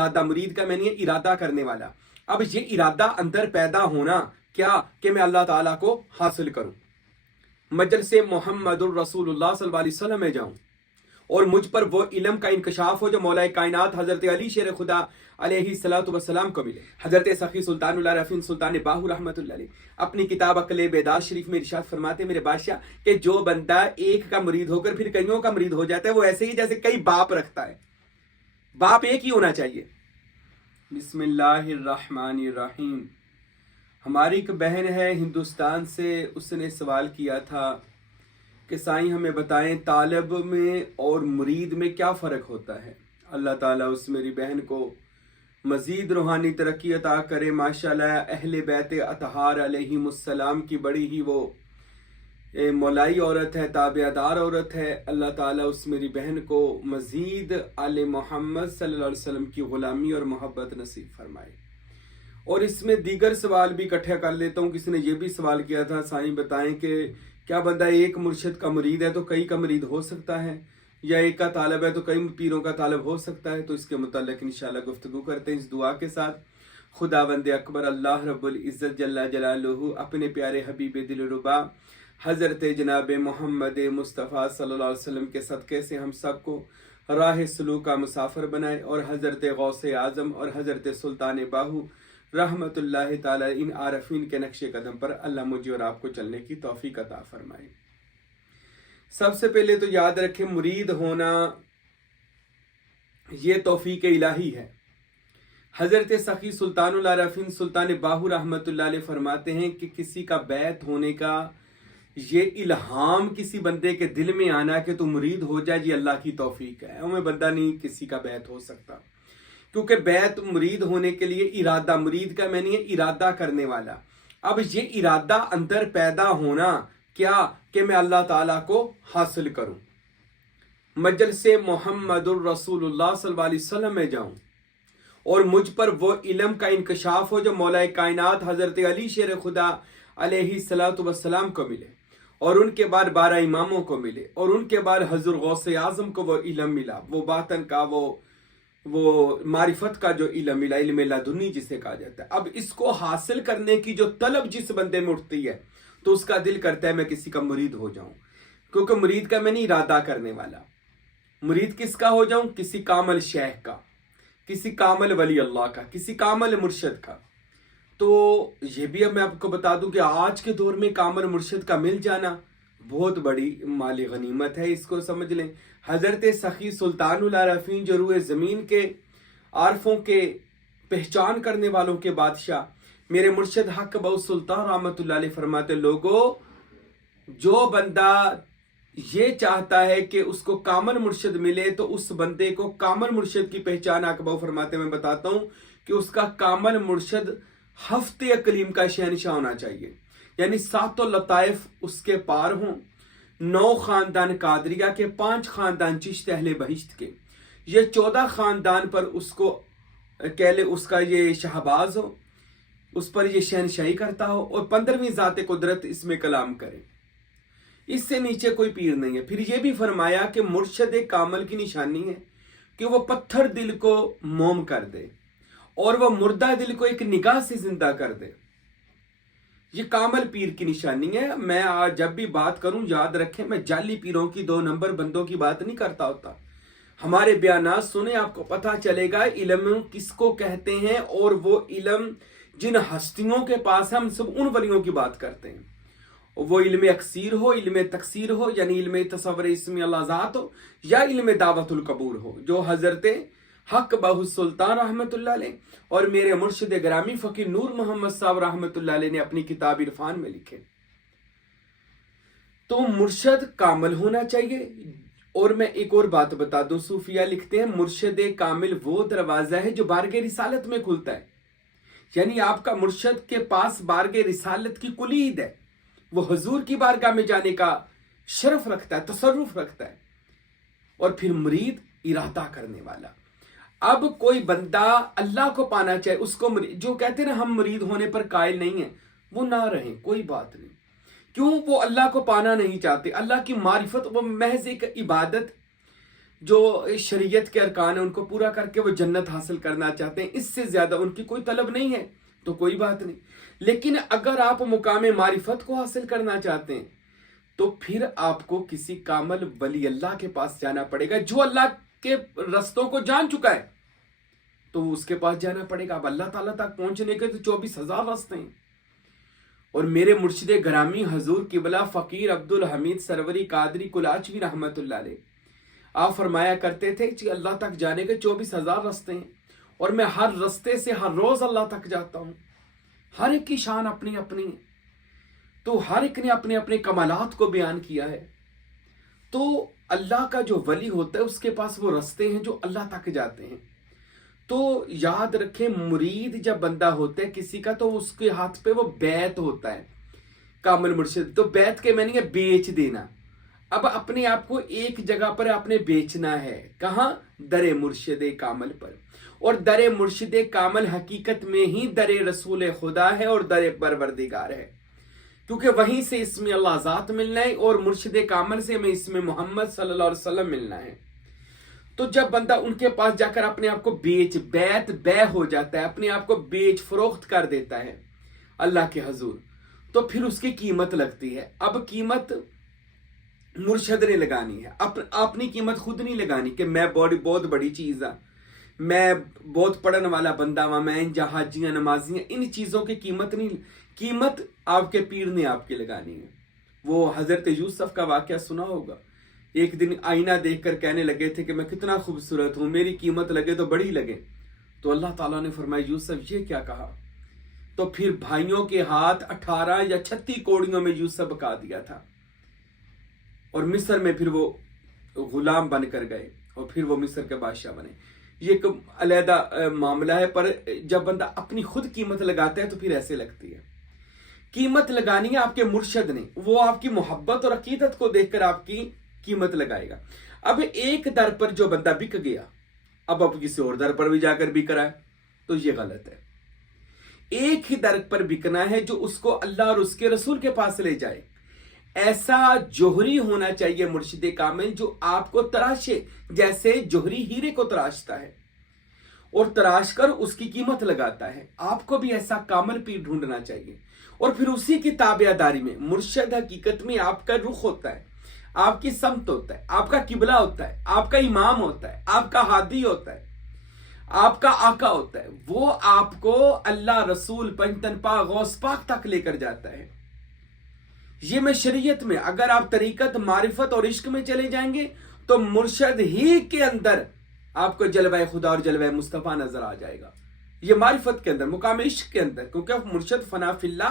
इरादा, मुरीद का मैंने इरादा करने वाला। अब ये इरादा अंदर पैदा होना क्या कि मैं अल्लाह ताला को हासिल करूं, मजलिस मोहम्मदुर रसूलुल्लाह सल्लल्लाहु अलैहि वसल्लम में जाऊं और मुझ पर वो इल्म का इंकशाफ हो जो मौला कायनात हजरत अली शेर खुदा अलैहिस्सलातु वस्सलाम को मिले। हजरत सखी सुल्तानुल आरफीन सुल्तान बाहू रहमतुल्लाह अलैह अपनी किताब अक्ल बेदार शरीफ में इरशाद फरमाते मेरे बादशाह कि जो बंदा एक का मुरीद होकर फिर कईयों का मुरीद हो जाता है वो ऐसे ही जैसे कई बाप रखता है। बाप एक ही होना चाहिए। बिस्मिल्लाहिर्रहमानिर्रहीम। हमारी एक बहन है हिंदुस्तान से, उसने सवाल किया था कि साईं हमें बताएं तालिब में और मुरीद में क्या फ़र्क होता है। अल्लाह ताला उस मेरी बहन को मज़ीद रूहानी तरक्की अता करे। माशाल्लाह अहले बैत अतहार अलैहिमुस्सलाम की बड़ी ही वो मौलाई औरत है, ताबेदार औरत है। अल्लाह ताला उस मेरी बहन को मज़ीद आले मोहम्मद सल्लल्लाहु अलैहि वसल्लम की ग़ुलामी और मोहब्बत नसीब फरमाए। और इसमें दीगर सवाल भी इकट्ठा कर लेता हूँ। किसी ने ये भी सवाल किया था साईं बताएं कि क्या बंदा एक मुर्शिद का मुरीद है तो कई का मुरीद हो सकता है, या एक का तालब है तो कई पीरों का तालब हो सकता है। तो इसके मुताल्लिक़ इंशाअल्लाह गुफ्तगू करते हैं इस दुआ के साथ। खुदावंद अकबर अल्लाह रब्बुल इज़्ज़त जल्ला जलालुहु अपने प्यारे हबीब दिलरुबा हज़रत जनाब मोहम्मद मुस्तफ़ा सल्लल्लाहु अलैहि वसल्लम के सदक़े से हम सबको राह सलूक का मुसाफिर बनाए और हज़रत गौसे आज़म और हज़रत सुल्तान बाहू रहमतुल्लाहि ताला इन आरफीन के नक्शे कदम पर अल्लाह मुझे और आपको चलने की तौफीक अता फरमाए। सबसे पहले तो याद रखें मुरीद होना ये तौफीक इलाही है। हज़रत सखी सुल्तानुल आरफीन सुल्तान बाहू रहमतुल्लाह अलैह फरमाते हैं कि किसी का बैत होने का ये इल्हाम किसी बंदे के दिल में आना कि तू मुरीद हो जाए, ये अल्लाह की तौफीक है। हमें बंदा नहीं किसी का बैत हो सकता, क्योंकि बैत मुरीद होने के लिए इरादा, मुरीद का मैंने इरादा करने वाला। अब ये इरादा अंदर पैदा होना क्या कि मैं अल्लाह ताला को हासिल करूं, मजलिस मोहम्मदुर रसूलुल्लाह सल्लल्लाहु अलैहि वसल्लम में जाऊं और मुझ पर वो इल्म का इंकशाफ हो जो मौला कायनात हजरत अली शेर खुदा अलैहिस्सलातु वस्सलाम को मिले और उनके बाद 12 इमामों को मिले और उनके बाद हजूर गौसे आजम को वो इल्म मिला, वो बातन का वो मारिफत का जो इल्म मिला, इल्म लदुनी जिसे कहा जाता है। अब इसको हासिल करने की जो तलब जिस बंदे में उठती है तो उसका दिल करता है मैं किसी का मुरीद हो जाऊं, क्योंकि मुरीद का मैं नहीं इरादा करने वाला। मुरीद किसका हो जाऊं? किसी कामल शेख का, किसी कामल वली अल्लाह का, किसी कामल मुर्शिद का। तो ये भी अब मैं आपको बता दूं कि आज के दौर में कामल मुर्शिद का मिल जाना बहुत बड़ी माली गनीमत है, इसको समझ लें। हजरत सखी सुल्तानुल आरफीन जो रूए ज़मीन के आरफों के पहचान करने वालों के बादशाह मेरे मुर्शिद हक बहु सुल्तान रहमतुल्लाह अलैह फरमाते लोगों, जो बंदा ये चाहता है कि उसको कामल मुर्शिद मिले तो उस बंदे को कामल मुर्शिद की पहचान अकबा फरमाते मैं बताता हूँ कि उसका कामल मुर्शिद हफ्ते अकलीम का शहनशाह होना चाहिए, यानी 7 लताइफ उसके पार हों, 9 खानदान कादरिया के, 5 खानदान चिश्त अहले बहिश्त के, ये 14 खानदान पर उसको कह ले उसका ये शहबाज हो, उस पर ये शहनशाही करता हो और 15वीं ज़ात कुदरत इसमें कलाम करे। इससे नीचे कोई पीर नहीं है। फिर ये भी फरमाया कि मुर्शिद कामल की निशानी है कि वो पत्थर दिल को मोम कर दे और वह मुर्दा दिल को एक निगाह से जिंदा कर दे। ये कामल पीर की निशानी है। मैं आज जब भी बात करूं याद रखें, मैं जाली पीरों की 2 नंबर बंदों की बात नहीं करता होता। हमारे बयानात सुने, आपको पता चलेगा इल्म किसको कहते हैं और वो इल्म जिन हस्तियों के पास है हम सब उन वलियों की बात करते हैं। वो इल्म अक्सीर हो, इल्म तकसीर हो, यानी इल्म तसव्वुर इस्म अल्लाह ज़ात हो, या इल्म दावतुल कबूर हो, जो हजरत हक बहु सुल्तान रहमतुल्लाह अलैह और मेरे मुर्शिद ग्रामी फकीर नूर मोहम्मद साहब रहमतुल्लाह अलैह ने अपनी किताब इरफान में लिखे। तो मुर्शिद कामिल होना चाहिए। और मैं एक और बात बता दूं, सूफिया लिखते हैं मुर्शिद कामिल वो दरवाजा है जो बारगे रिसालत में खुलता है, यानी आपका मुर्शिद के पास बारगे रिसालत की कुलीद है, वो हुजूर की बारगाह में जाने का शरफ रखता है, तसर्रुफ रखता है। और फिर मुरीद इरादा करने वाला। अब कोई बंदा अल्लाह को पाना चाहे, उसको जो कहते हैं ना हम मुरीद होने पर कायल नहीं है, वो ना रहे, कोई बात नहीं। क्यों? वो अल्लाह को पाना नहीं चाहते। अल्लाह की मारिफत वो महज एक इबादत जो शरीयत के अरकान है उनको पूरा करके वो जन्नत हासिल करना चाहते हैं, इससे ज़्यादा उनकी कोई तलब नहीं है तो कोई बात नहीं। लेकिन अगर आप मुकाम मारिफत को हासिल करना चाहते हैं तो फिर आपको किसी कामल वली अल्लाह के पास जाना पड़ेगा, जो अल्लाह के रस्तों को जान चुका है, तो उसके पास जाना पड़ेगा। अब अल्लाह ताला तक पहुंचने के तो 24,000 रास्ते हैं। और मेरे मुर्शिद ग्रामी हजूर किबला फ़कीर अब्दुल हमीद सरवरी कादरी कुलाचवी रहमतुल्लाह अलैह आप फरमाया करते थे कि अल्लाह तक जाने के 24,000 रास्ते हैं, और मैं हर रास्ते से हर रोज़ अल्लाह तक जाता हूँ। हर एक की शान अपनी अपनी है, तो हर एक ने अपने अपने कमालात को बयान किया है। तो अल्लाह का जो वली होता है उसके पास वो रास्ते हैं जो अल्लाह तक जाते हैं। तो याद रखें, मुरीद जब बंदा होता है किसी का, तो उसके हाथ पे वो बैत होता है, कामल मुर्शिद। तो बैत के मैंने बेच देना। अब अपने आप को एक जगह पर आपने बेचना है, कहाँ? दरे मुर्शिद कामल पर। और दरे मुर्शिद कामल हकीकत में ही दरे रसूल खुदा है और दरे परवरदिगार है, क्योंकि वहीं से इसमें अल्लाह ज़ात मिलना है और मुर्शिद कामल से हमें इसमें मोहम्मद सल्लल्लाहु अलैहि वसल्लम मिलना है। तो जब बंदा उनके पास जाकर अपने आप को बैत बै हो जाता है, अपने आप को बेच फरोख्त कर देता है अल्लाह के हजूर, तो फिर उसकी कीमत लगती है। अब कीमत मुर्शद ने लगानी है, अपनी कीमत खुद नहीं लगानी कि मैं बहुत बड़ी चीज़ है, मैं बहुत पढ़ने वाला बंदा हुआ, मैं जहाजियाँ नमाजियाँ, इन चीज़ों की कीमत नहीं, कीमत आपके पीर ने आपकी लगानी है। वो हज़रत यूसुफ का वाक़या सुना होगा। एक दिन आईना देखकर कहने लगे थे कि मैं कितना खूबसूरत हूँ, मेरी कीमत लगे तो बड़ी लगे। तो अल्लाह ताला ने फरमाया, यूसुफ ये क्या कहा? तो फिर भाइयों के हाथ 18 या 36 कोड़ियों में यूसुफ बका दिया था, और मिस्र में फिर वो गुलाम बनकर गए, और फिर वो मिस्र के बादशाह बने। ये एक अलहदा मामला है, पर जब बंदा अपनी खुद कीमत लगाता है तो फिर ऐसे लगती है। कीमत लगानी है आपके मुर्शद ने, वो आपकी मोहब्बत और अकीदत को देखकर आपकी कीमत लगाएगा। अब एक दर पर जो बंदा बिक गया, अब किसी और दर पर भी जाकर बिक रहा है, तो ये गलत है। एक ही दर पर बिकना है जो उसको अल्लाह और उसके रसूल के पास ले जाए। ऐसा जोहरी होना चाहिए मुर्शिद कामिल, जो आपको तराशे, जैसे जोहरी हीरे को तराशता है और तराश कर उसकी कीमत लगाता है। आपको भी ऐसा कामिल पीर ढूंढना चाहिए, और फिर उसी की ताबियादारी में मुर्शिद हकीकत में आपका रुख होता है, आपकी समत होता है, आपका किबला होता है, आपका इमाम होता है, आपका हादी होता है, आपका आका होता है। वो आपको अल्लाह रसूल पंजतन पाक गौस पाक तक लेकर जाता है। ये में शरीयत में अगर आप तरीकत मारिफत और इश्क में चले जाएंगे तो मुर्शद ही के अंदर आपको जलवाए खुदा और जलवाए मुस्तफ़ा नजर आ जाएगा। ये मारिफत के अंदर, मुकाम इश्क के अंदर, क्योंकि मुर्शद फना फिल्ला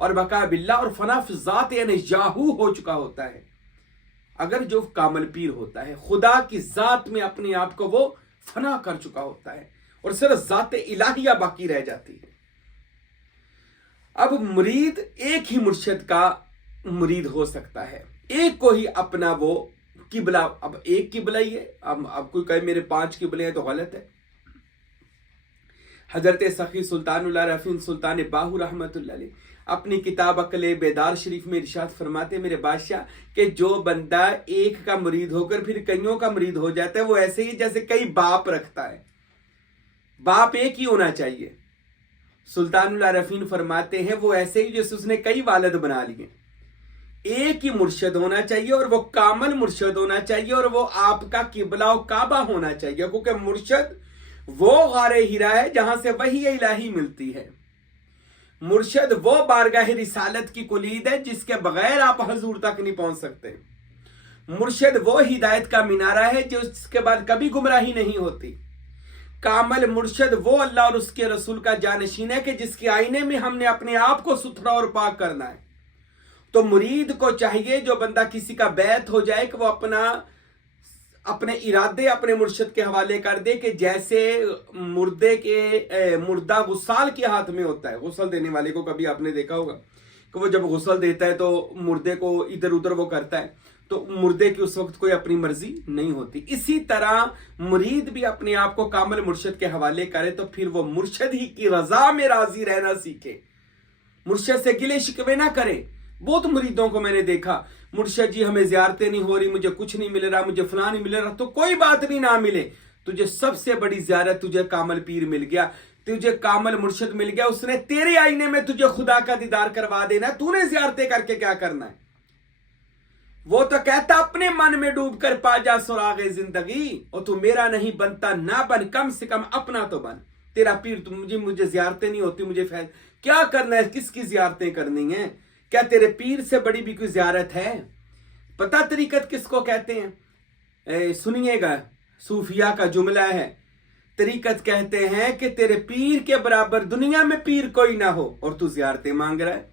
और बका बिल्ला और फना फ़िज़ात यानी जाहू हो चुका होता है। अगर जो कामल पीर होता है खुदा की जात में अपने आप को वो फना कर चुका होता है और सिर्फ जात इलाहिया बाकी रह जाती है। अब मुरीद एक ही मुर्शिद का मुरीद हो सकता है, एक को ही अपना वो किबला, अब एक किबला ही है। अब कोई कहे मेरे 5 किबले हैं तो गलत है। हजरत सखी सुल्तानुल आरफीन सुल्तान बाहू रहमतुल्लाह अलैह अपनी किताब अक्ल बेदार शरीफ में इरशाद फरमाते, मेरे बादशाह, कि जो बंदा एक का मुरीद होकर फिर कईयों का मुरीद हो जाता है, वो ऐसे ही जैसे कई बाप रखता है। बाप एक ही होना चाहिए। सुल्तानुल आरफीन फरमाते हैं वो ऐसे ही जैसे उसने कई वालिद बना लिए। एक ही मुर्शिद होना चाहिए और वो कामल मुर्शिद होना चाहिए, और वो आपका किबला और काबा होना चाहिए, क्योंकि मुर्शिद वो गारे हीरा है जहां से वही इलाही मिलती है। मुर्शिद वो बारगाह रिसालत की कुलीद है जिसके बगैर आप हजूर तक नहीं पहुंच सकते। मुर्शिद वो हिदायत का मीनारा है जिसके बाद कभी गुमराही नहीं होती। कामल मुर्शिद वो अल्लाह और उसके रसूल का जानशीन है कि जिसके आईने में हमने अपने आप को सुथरा और पाक करना है। तो मुरीद को चाहिए, जो बंदा किसी का बैत हो जाए, कि वो अपने इरादे अपने मुर्शिद के हवाले कर दे, कि जैसे मुर्दा गुस्साल के हाथ में होता है। गुस्ल देने वाले को कभी आपने देखा होगा कि वो जब गुस्ल देता है तो मुर्दे को इधर उधर वो करता है, तो मुर्दे की उस वक्त कोई अपनी मर्जी नहीं होती। इसी तरह मुरीद भी अपने आप को कामल मुर्शिद के हवाले करे, तो फिर वो मुर्शिद ही की रजा में राजी रहना सीखे, मुर्शिद से गिले शिकवे ना करे, बहुत मुरीदों को मैंने देखा, मुर्शद जी हमें ज़ियारतें नहीं हो रही, मुझे कुछ नहीं मिल रहा, मुझे फलां नहीं मिल रहा। तो कोई बात नहीं, ना मिले, तुझे सबसे बड़ी ज़ियारत, तुझे कामल पीर मिल गया, तुझे कामल मुर्शद मिल गया, उसने तेरे आईने में तुझे खुदा का दीदार करवा देना है। तूने ज़ियारतें करके क्या करना है? वो तो कहता अपने मन में डूब कर पा जा सुरागे जिंदगी, और तू मेरा नहीं बनता ना बन, कम से कम अपना तो बन। तेरा पीर, तू मुझे ज़ियारतें नहीं होती, मुझे फैज क्या करना है, किसकी ज़ियारतें करनी है? क्या तेरे पीर से बड़ी भी कोई ज़ियारत है? पता तरीकत किसको कहते हैं? सुनिएगा, सूफिया का जुमला है। तरीकत कहते हैं कि तेरे पीर के बराबर दुनिया में पीर कोई ना हो और तू ज़ियारतें मांग रहा है।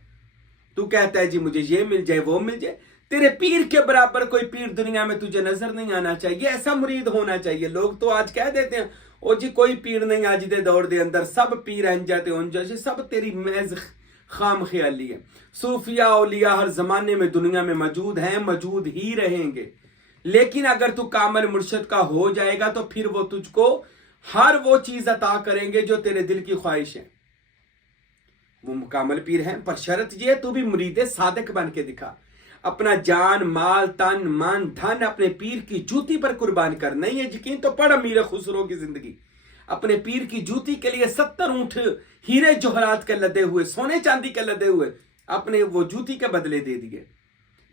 तू कहता है जी मुझे ये मिल जाए, वो मिल जाए। तेरे पीर के बराबर कोई पीर दुनिया में तुझे नजर नहीं आना चाहिए, ऐसा मुरीद होना चाहिए। लोग तो आज कह देते हैं ओ जी कोई पीर नहीं आज दे दौड़ दे अंदर, सब पीर हैं जाते उन जैसे, सब तेरी महज खाम ख्याली है। सूफिया औलिया हर जमाने में दुनिया में मौजूद हैं, मौजूद ही रहेंगे। लेकिन अगर तू कामल मुर्शद का हो जाएगा तो फिर वो तुझको हर वो चीज अता करेंगे जो तेरे दिल की ख्वाहिश है। वो मुकामल पीर हैं, पर शर्त ये तू भी मुरीद सादिक बन के दिखा। अपना जान माल तन मन धन अपने पीर की जूती पर कुर्बान कर। नहीं है यकीन तो पढ़ अमीर खुसरो की जिंदगी। अपने पीर की जूती के लिए 70 ऊंट हीरे जोहरात के लदे हुए, सोने चांदी के लदे हुए, अपने वो जूती के बदले दे दिए।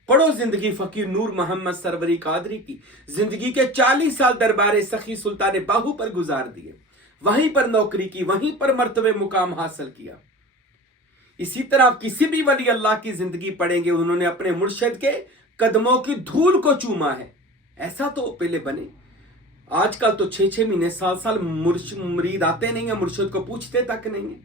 पढ़ो जिंदगी फकीर नूर मोहम्मद सरवरी कादरी की। जिंदगी के 40 साल दरबार सखी सुल्तान बाहू पर गुजार दिए, वहीं पर नौकरी की, वहीं पर मर्तबे मुकाम हासिल किया। इसी तरह आप किसी भी वली अल्लाह की जिंदगी पढ़ेंगे, उन्होंने अपने मुर्शद के कदमों की धूल को चूमा है। ऐसा तो पहले बने। आजकल तो 6-6 महीने साल मुरीद आते नहीं है, मुर्शद को पूछते तक नहीं है।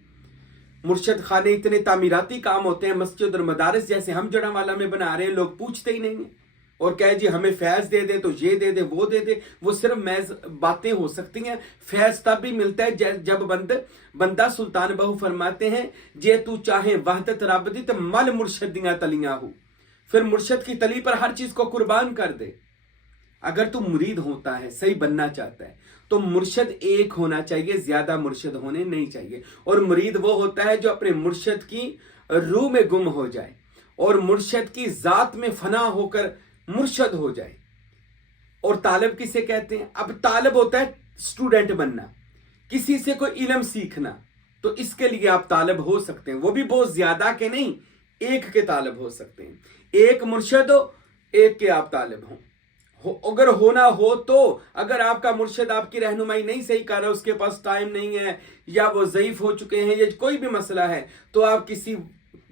मुर्शद खाने इतने तामीराती काम होते हैं, मस्जिद और मदारिस जैसे हम जड़ावाला में बना रहे हैं, लोग पूछते ही नहीं है और कहे जी हमें फैज दे दे, तो ये दे दे, वो दे दे। वो सिर्फ महज बातें हो सकती हैं। फैज तब भी मिलता है जब बंदा सुल्तान बहू फरमाते हैं जे तू चाहे वहदत रब दी तो मल मुर्शद दियां तलियां हो। फिर मुर्शद की तली पर हर चीज को कुर्बान कर दे। अगर तू मुरीद होता है, सही बनना चाहता है, तो मुर्शद एक होना चाहिए, ज्यादा मुर्शद होने नहीं चाहिए। और मुरीद वो होता है जो अपने मुर्शद की रूह में गुम हो जाए और मुर्शद की जात में फना होकर मुर्शद हो जाए। और तालिब किसे कहते हैं? अब तालिब होता है स्टूडेंट बनना, किसी से कोई इल्म सीखना। तो इसके लिए आप तालिब हो सकते हैं, वो भी बहुत ज्यादा के नहीं, एक के तालिब हो सकते हैं। एक मुर्शद हो, एक के आप तालिब हो। अगर होना हो तो, अगर आपका मुर्शद आपकी रहनुमाई नहीं सही कर रहा, उसके पास टाइम नहीं है या वो ज़ईफ हो चुके हैं या कोई भी मसला है, तो आप किसी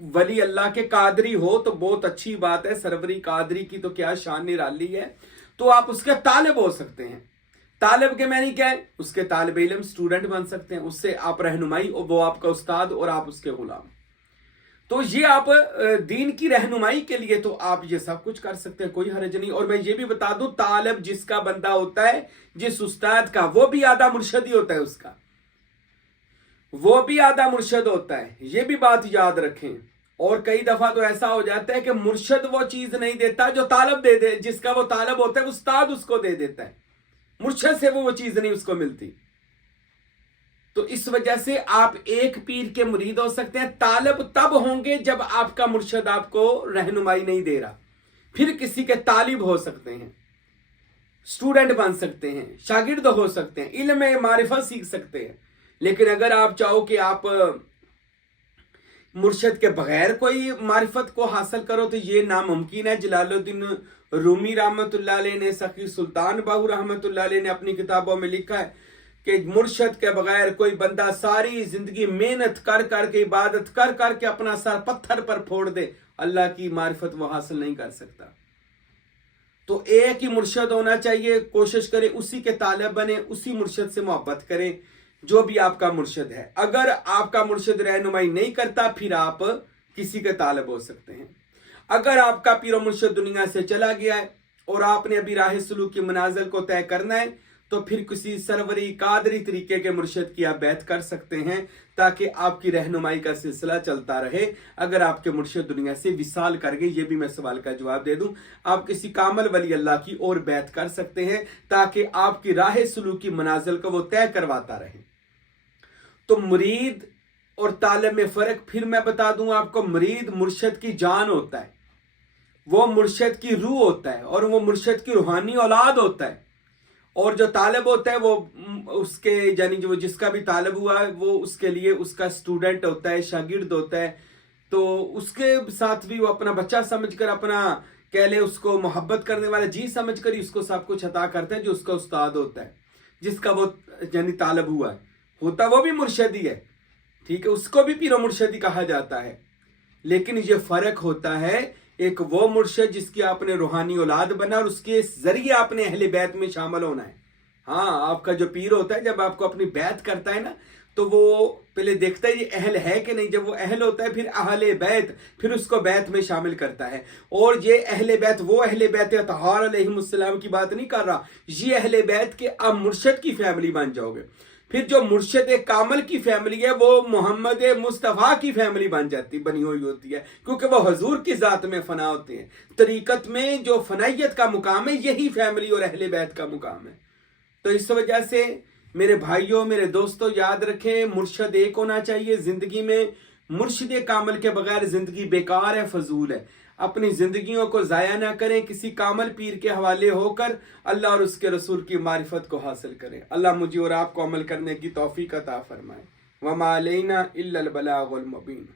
वली अल्लाह के कादरी हो तो बहुत अच्छी बात है। सरवरी कादरी की तो क्या शान निराली है, तो आप उसके तालिब हो सकते हैं। तालिब के मैंने क्या है, उसके तालिब इल्म स्टूडेंट बन सकते हैं, उससे आप रहनुमाई और वो आपका उस्ताद और आप उसके गुलाम। तो ये आप दीन की रहनुमाई के लिए तो आप ये सब कुछ कर सकते हैं, कोई हर्ज नहीं। और मैं ये भी बता दूं, तालिब जिसका बंदा होता है, जिस उस्ताद का, वो भी आधा मुर्शद ही होता है उसका, वो भी आधा मुर्शद होता है, ये भी बात याद रखें। और कई दफा तो ऐसा हो जाता है कि मुर्शद वो चीज नहीं देता जो तालिब दे दे, जिसका वो तालिब होता है उस्ताद उसको दे देता है, मुर्शद से वो चीज नहीं उसको मिलती। तो इस वजह से आप एक पीर के मुरीद हो सकते हैं। तालिब तब होंगे जब आपका मुर्शद आपको रहनुमाई नहीं दे रहा, फिर किसी के तालिब हो सकते हैं, स्टूडेंट बन सकते हैं, शागिर्द हो सकते हैं, इल्म मारिफत सीख सकते हैं। लेकिन अगर आप चाहो कि आप मुर्शद के बगैर कोई मारिफत को हासिल करो तो ये नामुमकिन है। जलालुद्दीन रूमी रहमतुल्लाह अलैह ने, सखी सुल्तान बाहू रहमतुल्लाह अलैह ने अपनी किताबों में लिखा है कि मुर्शद के बगैर कोई बंदा सारी जिंदगी मेहनत कर करके, इबादत कर करके अपना सर पत्थर पर फोड़ दे, अल्लाह की मारिफत वो हासिल नहीं कर सकता। तो एक ही मुर्शद होना चाहिए, कोशिश करें उसी के तालिब बने, उसी मुर्शद से मोहब्बत करें जो भी आपका मुर्शद है। अगर आपका मुर्शद रहनुमाई नहीं करता, फिर आप किसी के तालिब हो सकते हैं। अगर आपका पीरो मुर्शद दुनिया से चला गया है और आपने अभी राह सलूक की मनाजिल को तय करना है, तो फिर किसी सरवरी कादरी तरीके के मुर्शद की आप बैत कर सकते हैं, ताकि आपकी रहनुमाई का सिलसिला चलता रहे। अगर आपके मुर्शद दुनिया से विसाल कर गए, ये भी मैं सवाल का जवाब दे दूं, आप किसी कामल वली अल्लाह की और बैत कर सकते हैं, ताकि आपकी राह सलूक की मनाजिल को वो तय करवाता रहे। तो मुरीद اور तालब में फ़र्क फिर मैं बता दूं आपको। मुरीद मुर्शद की जान होता है, वो मुर्शद की रूह होता है और वो मुर्शद की रूहानी औलाद होता है। और जो तालब होता है वो उसके यानी जो जिसका भी तालब हुआ है वो उसके लिए उसका स्टूडेंट होता है, शागिर्द होता है। तो उसके साथ भी वो अपना बच्चा समझकर, अपना कह ले उसको मोहब्बत करने वाला जी समझकर ही उसको सब कुछ अता करता है, जो उसका उस्ताद होता है, जिसका वो यानी तालब हुआ है। होता वो भी मुर्शदी है, ठीक है, उसको भी पीरो मुर्शदी कहा जाता है। लेकिन ये फर्क होता है, एक वो मुर्शद जिसकी आपने रूहानी औलाद बना और उसके जरिए आपने अहले बैत में शामिल होना है। हाँ, आपका जो पीर होता है जब आपको अपनी बैत करता है ना, तो वो पहले देखता है ये अहल है कि नहीं। जब वो अहल होता है फिर अहले बैत, फिर उसको बैत में शामिल करता है। और ये अहले बैत वो अहले बैत अतहार अलैहिमुस्सलाम की बात नहीं कर रहा, ये अहले बैत के आप मुर्शद की फैमिली बन जाओगे। फिर जो मुर्शद कामल की फैमिली है वो मोहम्मद मुस्तफ़ा की फैमिली बनी हुई होती है, क्योंकि वो हजूर की ज़ात में फना होते हैं। तरीकत में जो फनाइयत का मुकाम है यही फैमिली और अहले बैत का मुकाम है। तो इस वजह से मेरे भाइयों, मेरे दोस्तों, याद रखें मुर्शद एक होना चाहिए ज़िंदगी में। मुर्शिद कामल के बगैर ज़िंदगी बेकार है, फजूल है। अपनी ज़िंदगियों को ज़ाया ना करें, किसी कामल पीर के हवाले होकर अल्लाह और उसके रसूल की मारिफत को हासिल करें। अल्लाह मुझे और आपको अमल करने की तौफीक अता फरमाए। वमा अलैना इल्लल बलागुल मुबीन।